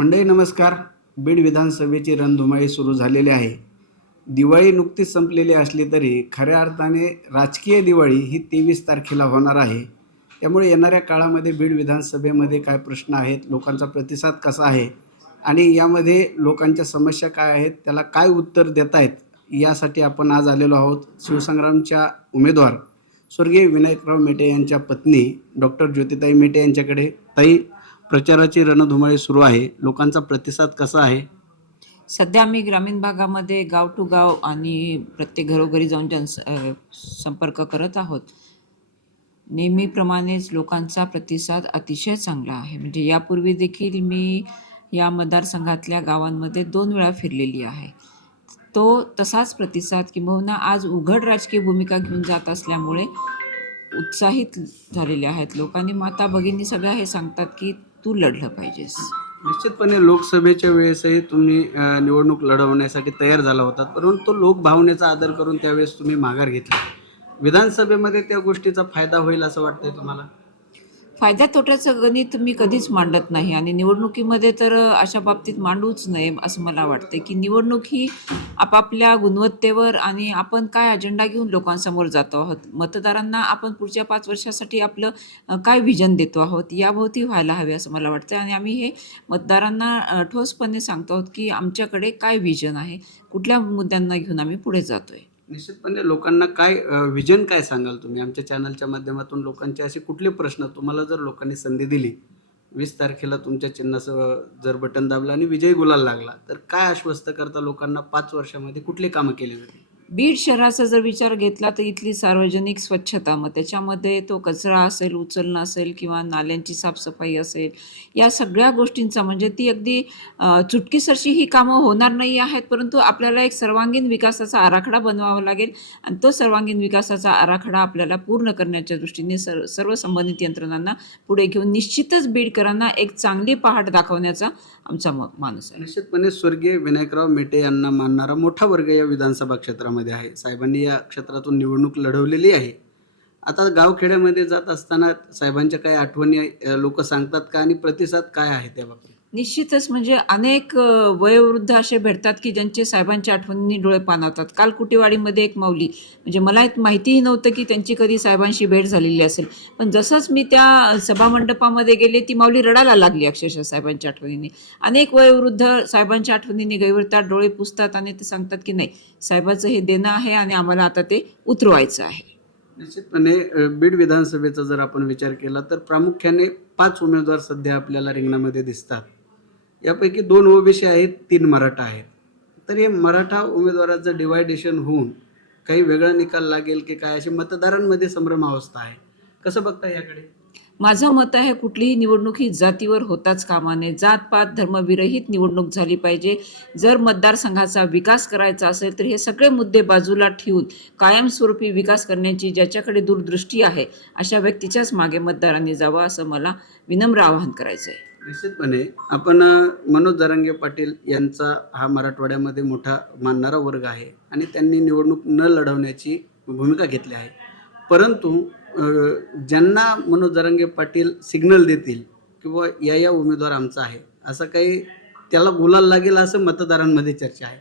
मंडळी नमस्कार. बीड विधानसभेची रणधुमाळी सुरू झालेली आहे. दिवाळी नुकतीच संपलेली असली तरी खऱ्या अर्थाने राजकीय दिवाळी ही 23 तारखेला होणार आहे. त्यामुळे येणाऱ्या काळामध्ये बीड विधानसभेमध्ये काय प्रश्न आहेत, लोकांचा प्रतिसाद कसा आहे आणि यामध्ये लोकांच्या समस्या काय आहेत, त्याला काय उत्तर देत आहेत, यासाठी आपण आज आलेलो आहोत. शिवसंग्रामच्या उमेदवार स्वर्गीय विनायकराव मेटे यांच्या पत्नी डॉक्टर ज्योतिताई मेटे यांच्याकडे. ताई, प्रचाराची रणधुमाळी सुरू आहे, लोकांचा प्रतिसाद कसा आहे? सध्या आम्ही ग्रामीण भागामध्ये गाव टू गाव आणि प्रत्येक घरोघरी जाऊन संपर्क करत आहोत. नेहमीप्रमाणेच लोकांचा प्रतिसाद अतिशय चांगला आहे. म्हणजे यापूर्वी देखील मी या मतदारसंघातल्या गावांमध्ये 2 वेळा फिरलेली आहे. तो तसाच प्रतिसाद किंबहुना आज उघड राजकीय भूमिका घेऊन जात असल्यामुळे उत्साहित झालेले आहेत. लोकांनी, माता भगिनी सगळ्या हे सांगतात की तू लढलं पाहिजेस. निश्चितपणे लोकसभेच्या वेळेसही तुम्ही निवडणूक लढवण्यासाठी तयार झाला होतात, परंतु लोकभावनेचा आदर करून त्यावेळेस तुम्ही माघार घेतली. विधानसभेमध्ये त्या गोष्टीचा फायदा होईल असं वाटतंय तुम्हाला? फायद्या तोट्याचं गणित मी कधीच मांडत नाही आणि निवडणुकीमध्ये तर अशा बाबतीत मांडूच नये असं मला वाटते. की निवडणूक ही आपापल्या गुणवत्तेवर आणि आपण काय अजेंडा घेऊन लोकांसमोर जातो आहोत, मतदारांना आपण पुढच्या 5 वर्षासाठी आपलं काय व्हिजन देतो आहोत, याभोवती व्हायला हवे असं मला वाटतं. आणि आम्ही हे मतदारांना ठोसपणे सांगतो आहोत की आमच्याकडे काय व्हिजन आहे, कुठल्या मुद्द्यांना घेऊन आम्ही पुढे जातोय. निश्चितपणे लोकांना काय विजन काय सांगाल तुम्ही? आमच्या चॅनलच्या माध्यमातून लोकांचे असे कुठले प्रश्न, तुम्हाला जर लोकांनी संधी दिली, 20 तारखेला तुमच्या चिन्हासह जर बटन दाबलं आणि विजय गुलाल लागला, तर काय आश्वस्त करता लोकांना 5 वर्षामध्ये कुठले कामं केली जातील? बीड शहराचा जर विचार घेतला तर इथली सार्वजनिक स्वच्छता, मग त्याच्यामध्ये तो कचरा असेल, उचलणं असेल किंवा नाल्यांची साफसफाई असेल, या सगळ्या गोष्टींचा म्हणजे ती अगदी चुटकीसरशी ही कामं होणार नाही आहेत, परंतु आपल्याला एक सर्वांगीण विकासाचा आराखडा बनवावा लागेल आणि तो सर्वांगीण विकासाचा आराखडा आपल्याला पूर्ण करण्याच्या दृष्टीने सर्व संबंधित यंत्रणांना पुढे घेऊन निश्चितच बीडकरांना एक चांगली पहाट दाखवण्याचा आमचा मानस आहे. निश्चितपणे स्वर्गीय विनायकराव मेटे यांना मानणारा मोठा वर्ग या विधानसभा क्षेत्रामध्ये आहे. साहेबांनी या क्षेत्रातून निवडणूक लढवलेली आहे. आता गावखेड्यामध्ये जात असताना साहेबांच्या काही आठवणी लोक सांगतात का आणि प्रतिसाद काय आहे त्या बाबतीत? निश्चितच म्हणजे अनेक वयोवृद्ध असे भेटतात की ज्यांचे साहेबांच्या आठवणींनी डोळे पाणावतात. काल कुटेवाडीमध्ये एक माऊली, म्हणजे मला माहितीही नव्हतं की त्यांची कधी साहेबांशी भेट झालेली असेल, पण जसंच मी त्या सभामंडपामध्ये गेले ती माऊली रडायला लागली अक्षरशः साहेबांच्या आठवणीने. अनेक वयोवृद्ध साहेबांच्या आठवणीने गैरवतात, डोळे पुसतात आणि ते सांगतात की नाही, साहेबाचं हे देणं आहे आणि आम्हाला आता ते उतरवायचं आहे. निश्चितपणे बीड विधानसभेचा जर आपण विचार केला तर प्रामुख्याने 5 उमेदवार सध्या आपल्याला रिंगणामध्ये दिसतात. यापैकी 2 ओबीसी आहेत, 3 मराठा आहेत. तर हे मराठा उमेदवाराचं डिवायडेशन होऊन काही वेगळा निकाल लागेल की काय, अशी मतदारांमध्ये संभ्रमावस्था आहे. कसं बघता याकडे? माझं मत आहे, कुठलीही निवडणूक ही जातीवर होताच कामा नये. जातपात धर्मविरहित निवडणूक झाली पाहिजे. जर मतदारसंघाचा विकास करायचा असेल तर हे सगळे मुद्दे बाजूला ठेवून कायमस्वरूपी विकास करण्याची ज्याच्याकडे दूरदृष्टी आहे अशा व्यक्तीच्याच मागे मतदारांनी जावं असं मला विनम्र आवाहन करायचं आहे. निश्चितपणे आपण मनोज जरांगे पाटील यांचा हा मराठवाड्यामध्ये मोठा मानणारा वर्ग आहे आणि त्यांनी निवडणूक न लढवण्याची भूमिका घेतली आहे. परंतु ज्यांना मनोज जरांगे पाटील सिग्नल देतील किंवा या उमेदवार आमचा आहे असं काही, त्याला गुलाल लागेल असं मतदारांमध्ये चर्चा आहे.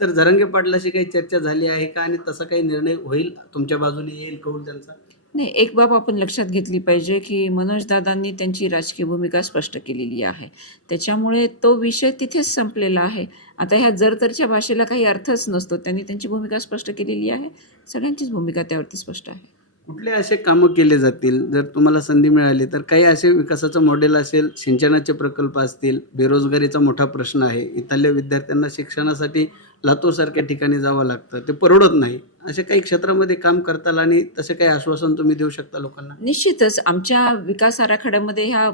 तर जरांगे पाटलाशी काही चर्चा झाली आहे का आणि तसा काही निर्णय होईल, तुमच्या बाजूने येईल कौल त्यांचा? नाही, एक बाब आपण लक्षात घेतली पाहिजे की मनोजदादांनी त्यांची राजकीय भूमिका स्पष्ट केलेली आहे. त्याच्यामुळे तो विषय तिथेच संपलेला आहे. आता ह्या जरतरच्या भाषेला काही अर्थच नसतो. त्यांनी त्यांची भूमिका स्पष्ट केलेली आहे. सगळ्यांचीच भूमिका त्यावरती स्पष्ट आहे. कुठले असे कामं केले जातील जर तुम्हाला संधी मिळाली तर? काही असे विकासाचं मॉडेल असेल, सिंचनाचे प्रकल्प असतील, बेरोजगारीचा मोठा प्रश्न आहे, इथल्या विद्यार्थ्यांना शिक्षणासाठी लातूरसारख्या ठिकाणी जावं लागतं, ते परवडत नाही, असे काही क्षेत्रामध्ये काम करताल आणि तसे काही आश्वासन तुम्ही देऊ शकता लोकांना? निश्चितच आमच्या विकास आराखड्यामध्ये ह्या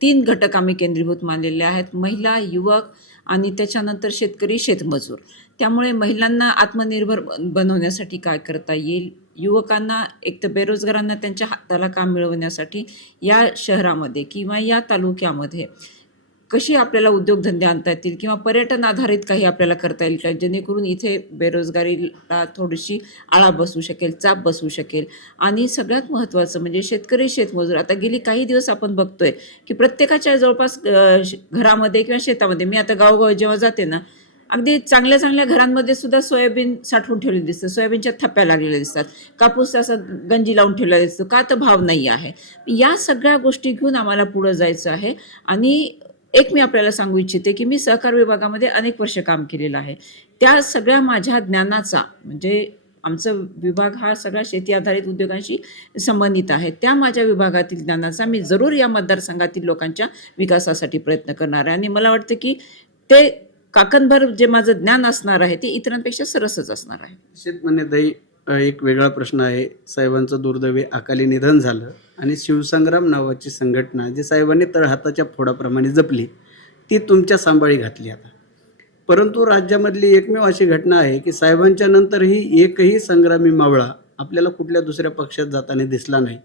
3 घटक आम्ही केंद्रीभूत मानलेले आहेत: महिला, युवक आणि त्याच्यानंतर शेतकरी, शेतमजूर. त्यामुळे महिलांना आत्मनिर्भर बनवण्यासाठी काय करता येईल, युवकांना, एक तर बेरोजगारांना त्यांच्या हाताला काम मिळवण्यासाठी या शहरामध्ये किंवा या तालुक्यामध्ये कशी आपल्याला उद्योगधंदे आणता येतील किंवा पर्यटन आधारित काही आपल्याला करता येईल का, जेणेकरून इथे बेरोजगारीला थोडीशी आळा बसू शकेल, चाप बसू शकेल. आणि सगळ्यात महत्त्वाचं म्हणजे शेतकरी शेतमजूर, आता गेली काही दिवस आपण बघतोय की प्रत्येकाच्या जवळपास घरामध्ये किंवा शेतामध्ये, मी आता गावोगावी जेव्हा जाते ना, अगदी चांगल्या चांगल्या घरांमध्ये सुद्धा सोयाबीन साठवून ठेवलेली दिसतं, सोयाबीनच्या थप्प्या लागलेल्या दिसतात, कापूस असा गंजी लावून ठेवलेला दिसतो, का तर भाव नाही आहे. या सगळ्या गोष्टी घेऊन आम्हाला पुढं जायचं आहे. आणि एक मी आपल्याला सांगू इच्छिते की मी सहकार विभागामध्ये अनेक वर्ष काम केलेलं आहे. त्या सगळ्या माझ्या ज्ञानाचा, म्हणजे आमचा विभाग हा सगळा शेती आधारित उद्योगांशी संबंधित आहे, त्या माझ्या विभागातील ज्ञानाचा मी जरूर या मतदारसंघातील लोकांच्या विकासासाठी प्रयत्न करणार आहे. आणि मला वाटतं की ते काकणभर जे माझं ज्ञान असणार आहे ते इतरांपेक्षा सरसच असणार आहे. निश्चितपणे ताई, एक वेगळा प्रश्न आहे. साहेबांचं दुर्दैवी अकाली निधन झालं आणि शिवसंग्राम नावाची संघटना जी साहेबांनी तळहाताच्या फोडाप्रमाणे जपली, ती तुमच्या सांभाळी घातली आता. परंतु राज्यामधली एकमेव अशी घटना आहे की साहेबांच्या नंतरही एकही संग्रामी मावळा आपल्याला कुठल्या दुसऱ्या पक्षात जाताना दिसला नाही.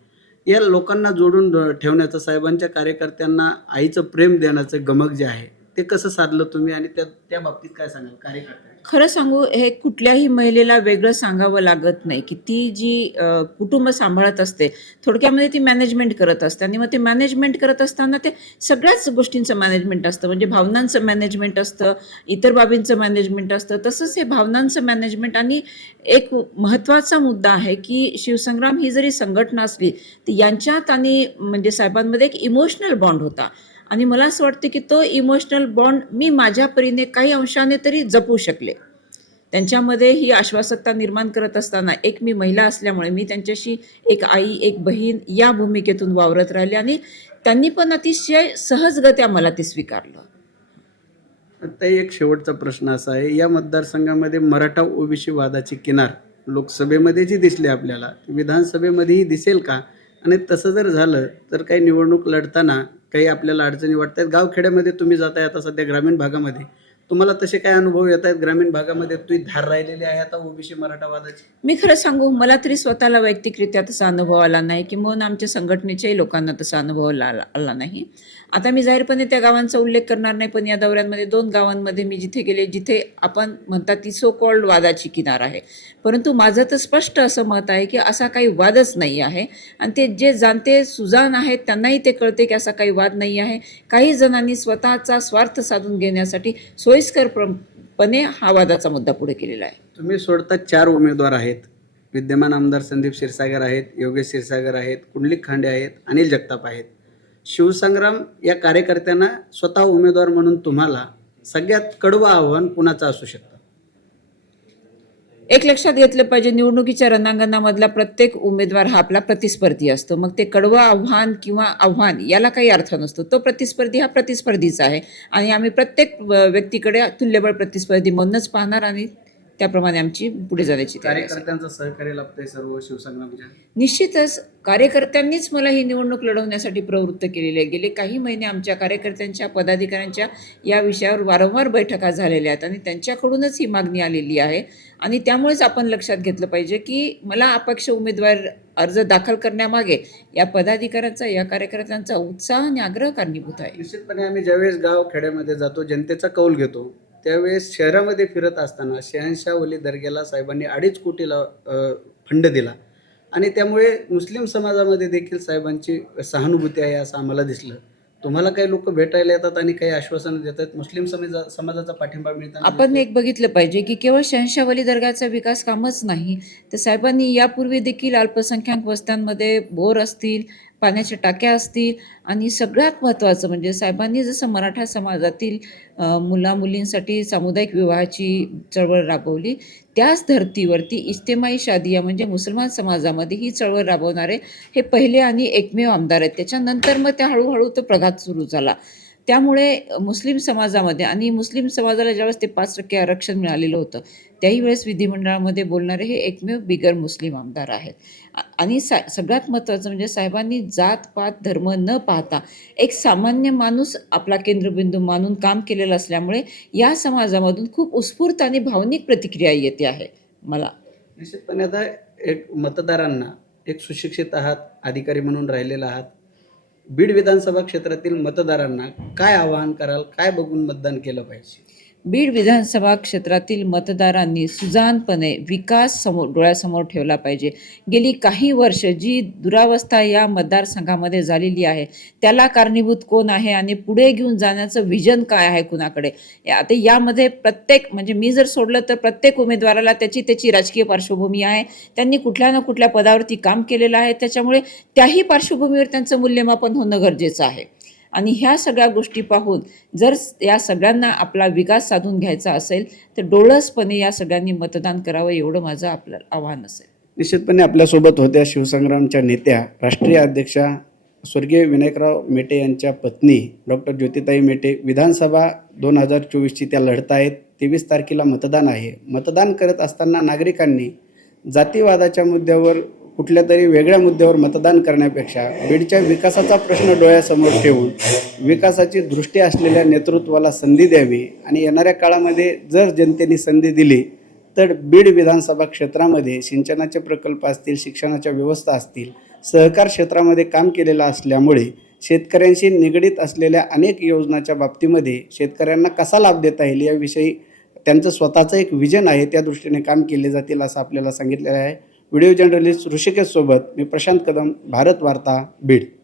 या लोकांना जोडून ठेवण्याचं, साहेबांच्या कार्यकर्त्यांना आईचं प्रेम देण्याचं गमक जे आहे ते कसं साधलं तुम्ही, आणि त्या बाबतीत काय सांगाल कार्यकर्त्यांना? खरं सांगू, हे कुठल्याही महिलेला वेगळं सांगावं लागत नाही की ती जी कुटुंब सांभाळत असते, थोडक्यामध्ये ती मॅनेजमेंट करत असते. आणि मग ते मॅनेजमेंट करत असताना ते सगळ्याच गोष्टींचं मॅनेजमेंट असतं, म्हणजे भावनांचं मॅनेजमेंट असतं, इतर बाबींचं मॅनेजमेंट असतं. तसंच हे भावनांचं मॅनेजमेंट. आणि एक महत्त्वाचा मुद्दा आहे की शिवसंग्राम ही जरी संघटना असली तर यांच्यात आणि म्हणजे साहेबांमध्ये एक इमोशनल बॉन्ड होता. आणि मला असं वाटतं की तो इमोशनल बॉन्ड मी माझ्या परीने काही अंशाने तरी जपू शकले. त्यांच्यामध्ये ही आश्वासकता निर्माण करत असताना एक मी महिला असल्यामुळे मी त्यांच्याशी एक आई, एक बहीण या भूमिकेतून वावरत राहिले आणि त्यांनी पण अतिशय सहजगत्या मला ते स्वीकारलं. आता एक शेवटचा प्रश्न असा आहे, या मतदारसंघामध्ये मराठा ओबीसी वादाची किनार लोकसभेमध्ये जी दिसली आपल्याला, विधानसभेमध्येही दिसेल का? आणि तसं जर झालं तर काही निवडणूक लढताना काही आपल्याला अडचणी वाटतात? गावखेड्यामध्ये तुम्ही जाताय आता सध्या, ग्रामीण भागामध्ये तुम्हाला तसे काय अनुभव येत आहेत? ग्रामीण भागामध्ये ती धार राहिलेली आहे आता ओबीसी मराठा वादाची? मी खरं सांगू, मला तरी स्वतःला वैयक्तिकरित्या तसा अनुभव आला नाही, किंवा आमच्या संघटनेच्याही लोकांना तसा अनुभव आला नाही. आता मी जाहीरपणे त्या गावांचा उल्लेख करणार नाही, पण या दौऱ्यांमध्ये 2 गावांमध्ये मी जिथे गेले, जिथे आपण म्हणतात ती सो कॉल्ड वादाची किनार आहे. परंतु माझं तर स्पष्ट असं मत आहे की असा काही वादच नाही आहे. आणि ते जे जाणते सुजाण आहेत त्यांनाही ते कळते की असा काही वाद नाही आहे. काही जणांनी स्वतःचा स्वार्थ साधून घेण्यासाठी सोयीस्करपणे हा वादाचा मुद्दा पुढे केलेला आहे. तुम्ही सोडता 4 उमेदवार आहेत. विद्यमान आमदार संदीप क्षीरसागर आहेत, योगेश क्षीरसागर आहेत, कुंडलिक खांडे आहेत, अनिल जगताप आहेत. शिवसंग्राम या कार्यकर्त्यांना स्वतः उमेदवार म्हणून तुम्हाला सगळ्यात कडवं आव्हान कुणाचं असू शकतं? एक लक्षात घेतलं पाहिजे, निवडणुकीच्या रणांगणामधला प्रत्येक उमेदवार हा आपला प्रतिस्पर्धी असतो. मग ते कडवं आव्हान किंवा आव्हान याला काही अर्थ नसतो. तो प्रतिस्पर्धी हा प्रतिस्पर्धीच आहे आणि आम्ही प्रत्येक व्यक्तीकडे तुल्यबळ प्रतिस्पर्धी म्हणूनच पाहणार आणि त्याप्रमाणे आमची पुढे जाण्याची तयारी असेल. कार्यकर्त्यांचं सहकार्य लाभतंय सर्व शिवसंग्रामच्या? निश्चितच कार्यकर्त्यांनीच मला ही निवडणूक लढवण्यासाठी प्रवृत्त केलेली आहे. गेले काही महिने आमच्या कार्यकर्त्यांच्या, पदाधिकाऱ्यांच्या या विषयावर वारंवार बैठका झालेल्या आहेत आणि त्यांच्याकडूनच ही मागणी आलेली आहे. आणि त्यामुळेच आपण लक्षात घेतलं पाहिजे की मला अपक्ष उमेदवार अर्ज दाखल करण्यामागे या पदाधिकाऱ्यांचा, या कार्यकर्त्यांचा उत्साह आणि आग्रह कारणीभूत आहे. निश्चितपणे आम्ही ज्यावेळेस गाव खेड्यामध्ये जातो, जनतेचा कौल घेतो, त्यावेळेस शहरामध्ये फिरत असताना शहनशाह वली दर्ग्याला साहेबांनी 2.5 कोटीला फंड दिला आणि त्यामुळे मुस्लिम समाजामध्ये देखील साहेबांची सहानुभूती आहे असं आम्हाला दिसलं. तुम्हाला काही लोक भेटायला येतात आणि काही आश्वासनं देतात, मुस्लिम समाजाचा पाठिंबा मिळताना आपण एक बघितलं पाहिजे की केवळ शहनशाह वली दर्गाचा विकास कामच नाही, तर साहेबांनी यापूर्वी देखील अल्पसंख्याक वस्त्यांमध्ये बोर असतील, पाण्याच्या टाक्या असतील आणि सगळ्यात महत्त्वाचं म्हणजे साहेबांनी जसं मराठा समाजातील मुलामुलींसाठी सामुदायिक विवाहाची चळवळ राबवली, त्याच धर्तीवरती इज्तेमाई शादिया म्हणजे मुसलमान समाजामध्ये ही चळवळ राबवणारे हे पहिले आणि एकमेव आमदार आहेत. त्याच्यानंतर मग त्या हळूहळू तो प्रघात सुरू झाला. त्यामुळे मुस्लिम समाजामध्ये, आणि मुस्लिम समाजाला ज्यावेळेस ते 5% आरक्षण मिळालेलं होतं त्याही वेळेस विधिमंडळामध्ये बोलणारे हे एकमेव बिगर मुस्लिम आमदार आहेत. आणि सगळ्यात महत्त्वाचं म्हणजे साहेबांनी जात पात धर्म न पाहता एक सामान्य माणूस आपला केंद्रबिंदू मानून काम केलेलं असल्यामुळे या समाजामधून खूप उत्स्फूर्त आणि भावनिक प्रतिक्रिया येते आहे मला. निश्चितपणे आता एक मतदारांना, एक सुशिक्षित आहात, अधिकारी म्हणून राहिलेला आहात, बीड विधानसभा क्षेत्रातील मतदारांना काय आवाहन कराल, काय बघून मतदान केलं पाहिजे? बीड विधानसभा क्षेत्रातील मतदारांनी सुजाणपणे विकास डोळ्यासमोर ठेवला पाहिजे. गेली काही वर्ष जी दुरावस्था या मतदारसंघामध्ये झालेली आहे त्याला कारणीभूत कोण आहे आणि पुढे घेऊन जाण्याचं विजन काय आहे कुणाकडे? आता यामध्ये प्रत्येक म्हणजे मी जर सोडलं तर प्रत्येक उमेदवाराला त्याची राजकीय पार्श्वभूमी आहे. त्यांनी कुठल्या ना कुठल्या पदावरती काम केलेलं आहे. त्याच्यामुळे त्याही पार्श्वभूमीवर त्यांचं मूल्यमापन होणं गरजेचं आहे. आणि ह्या सगळ्या गोष्टी पाहून जर या सगळ्यांना आपला विकास साधून घ्यायचा असेल तर डोळसपणे या सगळ्यांनी मतदान करावं एवढं माझं आपलं आव्हान असेल. निश्चितपणे आपल्यासोबत होत्या शिवसंग्रामच्या नेत्या, राष्ट्रीय अध्यक्षा स्वर्गीय विनायकराव मेटे यांच्या पत्नी डॉक्टर ज्योतिताई मेटे. विधानसभा 2024ची त्या लढत आहेत. 23 तारखेला मतदान आहे. मतदान करत असताना नागरिकांनी जातीवादाच्या मुद्द्यावर कुठल्या तरी वेगळ्या मुद्द्यावर मतदान करण्यापेक्षा बीडच्या विकासाचा प्रश्न डोळ्यासमोर ठेवून विकासाची दृष्टी असलेल्या नेतृत्वाला संधी द्यावी आणि येणाऱ्या काळामध्ये जर जनतेने संधी दिली तर बीड विधानसभा क्षेत्रामध्ये सिंचनाचे प्रकल्प असतील, शिक्षणाच्या व्यवस्था असतील, सहकार क्षेत्रामध्ये काम केलेलं असल्यामुळे शेतकऱ्यांशी निगडीत असलेल्या अनेक योजनांच्या बाबतीमध्ये शेतकऱ्यांना कसा लाभ देता येईल याविषयी त्यांचं स्वतःचं एक विजन आहे. त्या दृष्टीने काम केले जातील असं आपल्याला सांगितलेलं आहे. व्हिडिओ जर्नलिस्ट ऋषिकेश सोबत मी प्रशांत कदम, भारत वार्ता, बीड.